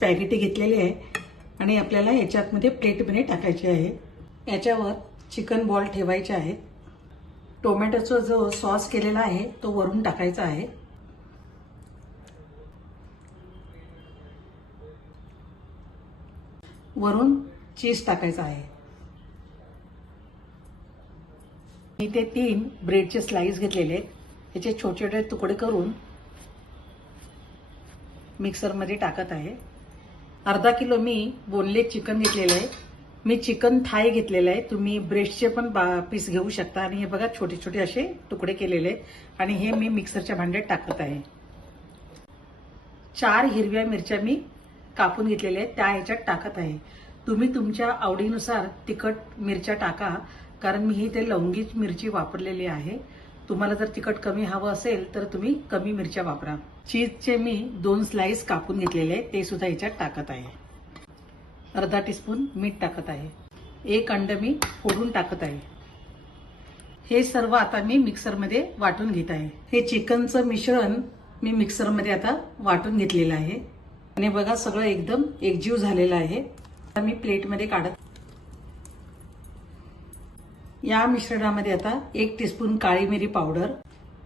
Spaghetti घेतलेली आहे आणि आपल्याला याच्यामध्ये प्लेटमध्ये टाकायची आहे। याच्यावर चिकन बॉल ठेवायचे आहेत। टोमॅटोचा जो सॉस केलेला आहे तो वरून टाकायचा आहे। वरून चीज टाकायचा आहे। मी ते 3 ब्रेडचे स्लाइस घेतलेले आहेत, त्याचे छोटे छोटे तुकडे करून मिक्सरमध्ये टाकत आहे। अर्धा किलो मी बोनलेस चिकन घेतलेले आहे। मी चिकन थाई घेतलेले आहे, तुम्ही ब्रेस्टचे पण पीस घेऊ शकता। आणि हे बघा छोटे छोटे असे तुकडे केलेले आहेत आणि हे मी मिक्सरच्या भांड्यात टाकत आहे। 4 हिरव्या मिरच्या मी कापून घेतलेल्या आहेत, त्या ह्याच्यात टाकत आहे। तुम्ही तुमच्या आवडीनुसार तिखट मिरच्या टाका, कारण मी ही लवंगी मिरची वापरलेली आहे। तुम्हाला जर तिखट कमी हवं असेल तर तुम्ही कमी मिरच्या वापरा। चीजचे मी 2 स्लाइस कापून घेतलेले आहेत, ते सुद्धा ह्याच्यात टाकत आहे। अर्धा टीस्पून मीठ टाकत आहे। 1 अंड मी फोडून टाकत आहे। हे सर्व आता मी मिक्सरमध्ये वाटून घेत आहे। हे चिकनचं मिश्रण मी मिक्सरमध्ये आता वाटून घेतलेलं आहे आणि बघा सगळं एकदम एकजीव झालेलं आहे। आता मी प्लेटमध्ये काढत। या मिश्रणामध्ये आता 1 टीस्पून काळी मिरी powder,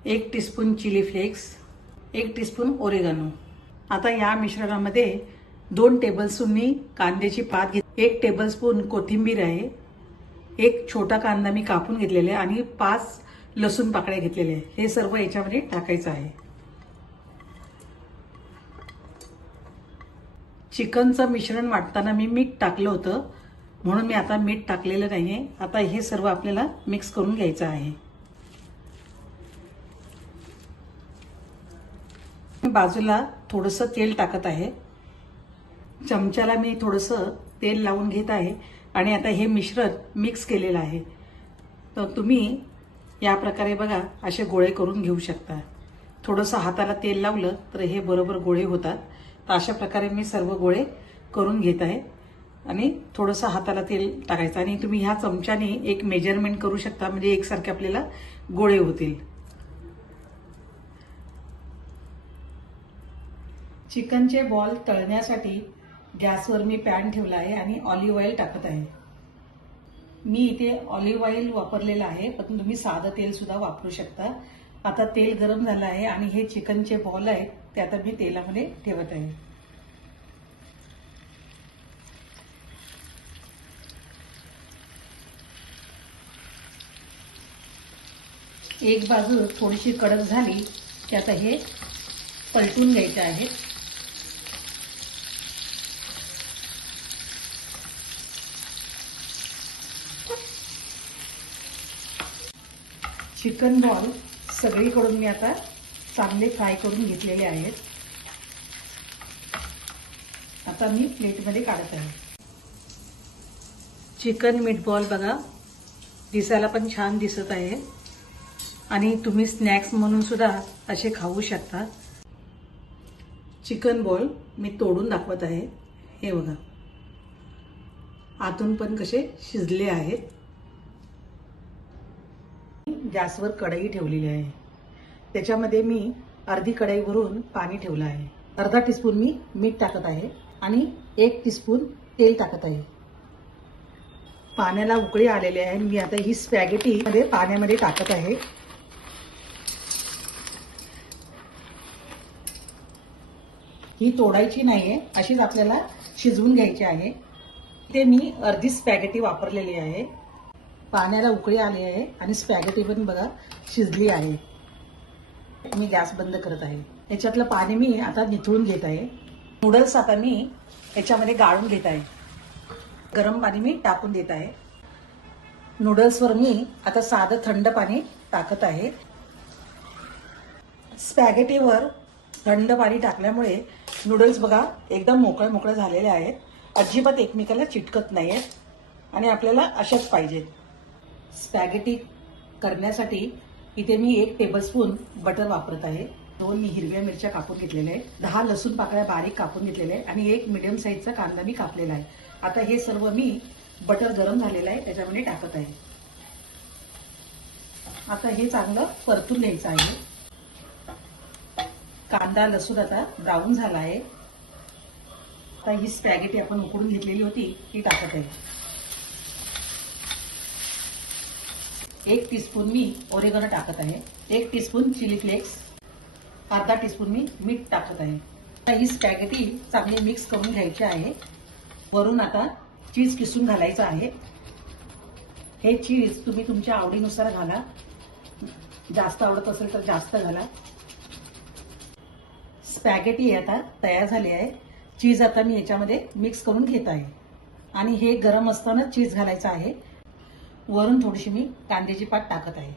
1 teaspoon chilli flakes, 1 teaspoon oregano. आता या मिश्रणामध्ये 2 टेबलस्पून मी कांद्याची पात घेतली, 1 टेबलस्पून कोथिंबीर आहे, 1 छोटा कांदा मी कापून घेतलेला आहे आणि 5 लसूण पाकळ्या घेतलेल्या आहे। हे सर्व याच्यामध्ये टाकायचं आहे। चिकनचं मिश्रण वाटताना मी मीठ टाकलं होतं, म्हणून मी आता मीठ टाकलेलं नाहीये। आता हे सर्व आपल्याला मिक्स करून घ्यायचं आहे। बाजूला थोडंसं तेल टाकत आहे। चमच्याला मी थोडंसं तेल लावून घेत आहे आणि आता हे मिश्रण मिक्स केलेलं आहे। तर तुम्ही या प्रकारे बघा असे गोळे करून घेऊ शकता। थोडंसं हाताला तेल लावलं तर हे बरोबर गोळे होतात। तर अशा प्रकारे मी सर्व गोळे करून घेत आहे आणि थोडंसं हाताला तेल टाकायचं आणि तुम्ही ह्या चमच्याने एक मेजरमेंट करू शकता, म्हणजे एकसारखे आपल्याला गोळे होतील। चिकनचे बॉल तळण्यासाठी गॅसवर मी पॅन ठेवला आहे आणि ऑलिव्ह ऑइल टाकत आहे। मी इथे ऑलिव्ह ऑइल वापरलेलं आहे, पण तुम्ही साधं तेल सुद्धा वापरू शकता। आता तेल गरम झालं आहे आणि हे चिकनचे बॉल आहेत ते आता मी तेलामध्ये ठेवत आहे। एक बाजू थोडीशी कडक झाली की आता हे पलटून घ्यायचे आहे। चिकन बॉल सगळीकडून मी आता चांगले फ्राय करून घेतलेले आहेत। आता मी प्लेटमध्ये काढत आहे। चिकन मीटबॉल बघा दिसायला पण छान दिसत आहे आणि तुम्ही स्नॅक्स म्हणून सुद्धा असे खाऊ शकता। चिकन बॉल मी तोडून दाखवत आहे। हे बघा आतून पण कसे शिजले आहेत। गॅसवर कढई ठेवलेली आहे, त्याच्यामध्ये मी अर्धी कढई भरून पाणी ठेवलं आहे। अर्धा टीस्पून मी मीठ टाकत आहे आणि 1 टीस्पून तेल टाकत आहे। पाण्याला उकळी आलेली आहे। मी आता ही स्पॅगेटी पाण्यामध्ये टाकत आहे। ही तोडायची नाहीये, अशीच आपल्याला शिजवून घ्यायची आहे। ते मी अर्धी स्पॅगेटी वापरलेली आहे। पाण्याला उकळी आली आहे आणि स्पॅगेटी पण बघा शिजली आहे। मी गॅस बंद करत आहे। याच्यातलं पाणी मी आता निथळून घेत आहे। नूडल्स आता मी याच्यामध्ये गाळून घेत आहे। गरम पाणी मी टाकून देत आहे। नूडल्सवर मी आता साधं थंड पाणी टाकत आहे। स्पॅगेटीवर थंड पाणी टाकल्यामुळे नूडल्स बघा एकदम मोकळे मोकळे झालेले आहेत, अजिबात एकमेकाला चिटकत नाहीत आणि आपल्याला अशाच पाहिजेत। स्पॅगेटी करण्यासाठी इथे मी 1 टेबलस्पून बटर वापरत आहे। 2 मी हिरव्या मिरच्या कापून घेतलेल्या आहेत, 10 लसूण पाकळ्या बारीक कापून घेतलेल्या आहेत आणि 1 मीडियम साईजचा कांदा मी कापलेला आहे। आता हे सर्व मी बटर गरम झालेलं आहे त्याच्यामध्ये टाकत आहे। आता हे चांगलं परतून घ्यायचं आहे। कांदा लसूण आता ब्राऊन झाला आहे। आता ही स्पॅगेटी आपण उकडून घेतलेली होती ती टाकत आहे. 1 टीस्पून मी ओरिगॅनो टाकत आहे. 1 टीस्पून चिली फ्लेक्स, अर्धा टीस्पून मी मीठ टाकत आहे. आता ही स्पॅगेटी चांगली मिक्स करून घ्यायची आहे. वरून आता चीज किसून घालायचं आहे. हे चीज तुम्ही तुमच्या आवडीनुसार घाला. जास्त आवडत असेल तर जास्त घाला. स्पॅगेटी आता तयार झाली आहे. चीज आता मी याच्यामध्ये मिक्स करून घेत आहे आणि हे गरम असताना चीज घालायचं आहे. वरून थोडीशी मी कांद्याची पात टाकत आहे.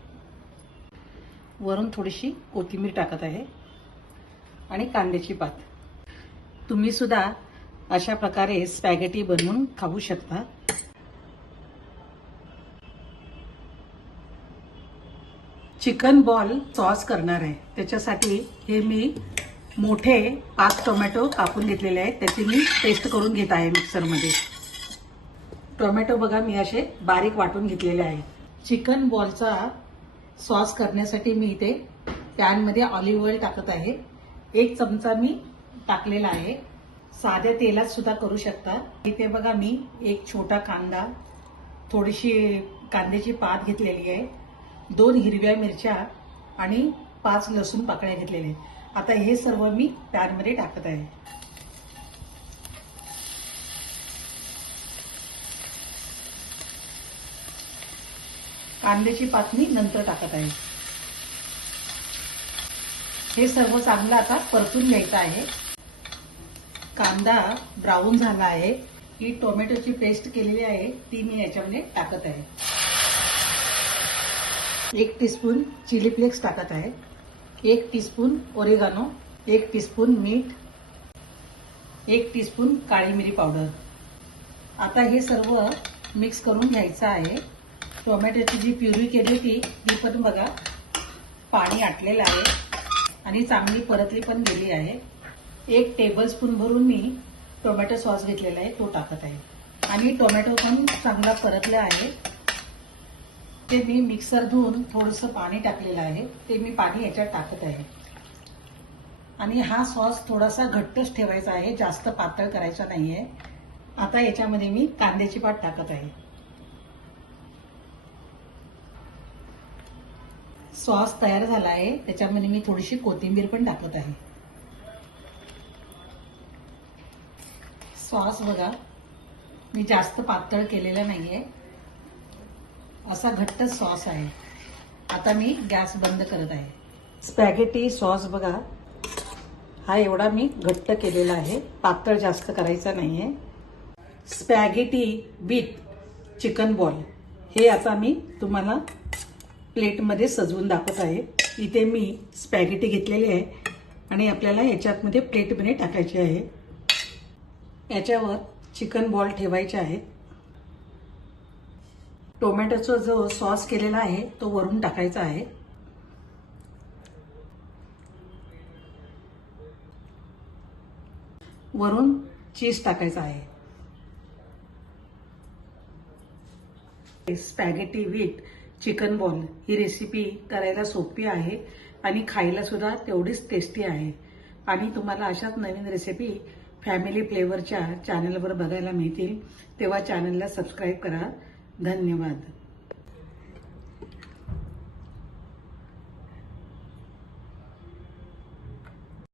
वरून थोडीशी कोथिंबीर टाकत आहे आणि कांद्याची पात. तुम्ही सुद्धा अशा प्रकारे स्पॅगेटी बनवून खाऊ शकता. चिकन बॉल सॉस करणार आहे. त्याच्यासाठी हे मी मोठे 5 टोमॅटो कापून घेतलेले आहेत. त्याची मी पेस्ट करून घेत आहे मिक्सरमध्ये. टोमॅटो बघा मी असे बारीक वाटून घेतलेले आहे. चिकन बॉलचा सॉस करण्यासाठी मी इथे पॅनमध्ये ऑलिव्ह ऑइल टाकत आहे. 1 चमचा मी टाकलेला आहे. साध्या तेलात सुद्धा करू शकता. इथे बघा मी एक छोटा कांदा, थोडीशी कांद्याची पात घेतलेली आहे, 2 हिरव्या मिरच्या आणि 5 लसूण पाकळ्या घेतलेल्या आहेत. आता हे सर्व मी पॅनमध्ये टाकत आहे. कांद्याची पात मी नंतर टाकत आहे. हे सर्व चांगलं आता परतून घ्यायचं आहे. कांदा ब्राऊन झाला आहे. ही टोमॅटोची पेस्ट केलेली आहे ती मी याच्यामध्ये टाकत आहे. 1 टीस्पून चिली फ्लेक्स टाकत आहे. 1 टीस्पून ओरिगॅनो, 1 टीस्पून मीठ, 1 टीस्पून काळी मिरी पावडर. आता हे सर्व मिक्स करून घ्यायचं आहे. टोमॅटोची जी प्युरी केली होती ती पण बघा पाणी आटलेलं आहे आणि चांगली परतली पण गेली आहे. 1 टेबलस्पून भरून मी टोमॅटो सॉस घेतलेला आहे तो टाकत आहे आणि टोमॅटो पण चांगला परतला आहे. ते मी मिक्सर धुवून थोडंसं पाणी टाकलेलं आहे ते मी पाणी याच्यात टाकत आहे. आणि हा सॉस थोडासा घट्टच ठेवायचा आहे, जास्त पातळ करायचा नाहीये. आता याच्यामध्ये मी कांद्याची पात टाकत आहे. सॉस तयार झाला आहे. त्याच्यामध्ये मी थोडीशी कोथिंबीर पण टाकत आहे. सॉस बघा मी जास्त पातळ केलेला नाहीये, असा घट्ट सॉस आहे. आता मी गॅस बंद करत आहे. स्पॅगेटी सॉस बघा हा एवढा मी घट्ट केलेला आहे, पातळ जास्त करायचा नाहीये. स्पॅगेटी विथ चिकन बॉल हे आता मी तुम्हाला प्लेटमध्ये सजवून दाखवत आहे. इथे मी स्पॅगेटी घेतलेली आहे आणि आपल्याला याच्यामध्ये प्लेटमध्ये टाकायची आहे. याच्यावर चिकन बॉल ठेवायचे आहेत. टोमॅटोचा जो सॉस केलेला आहे तो वरून टाकायचा आहे. वरून चीज टाकायचा आहे. Spaghetti with chicken ball he recipe करायला सोपी आहे आणि खायला सुद्धा तेवढीच टेस्टी आहे. आणि तुम्हाला अशाच नवीन रेसिपी फॅमिली फ्लेवरच्या चॅनलवर बघायला मिळतील. तेव्हा चॅनलला सबस्क्राईब करा. धन्यवाद.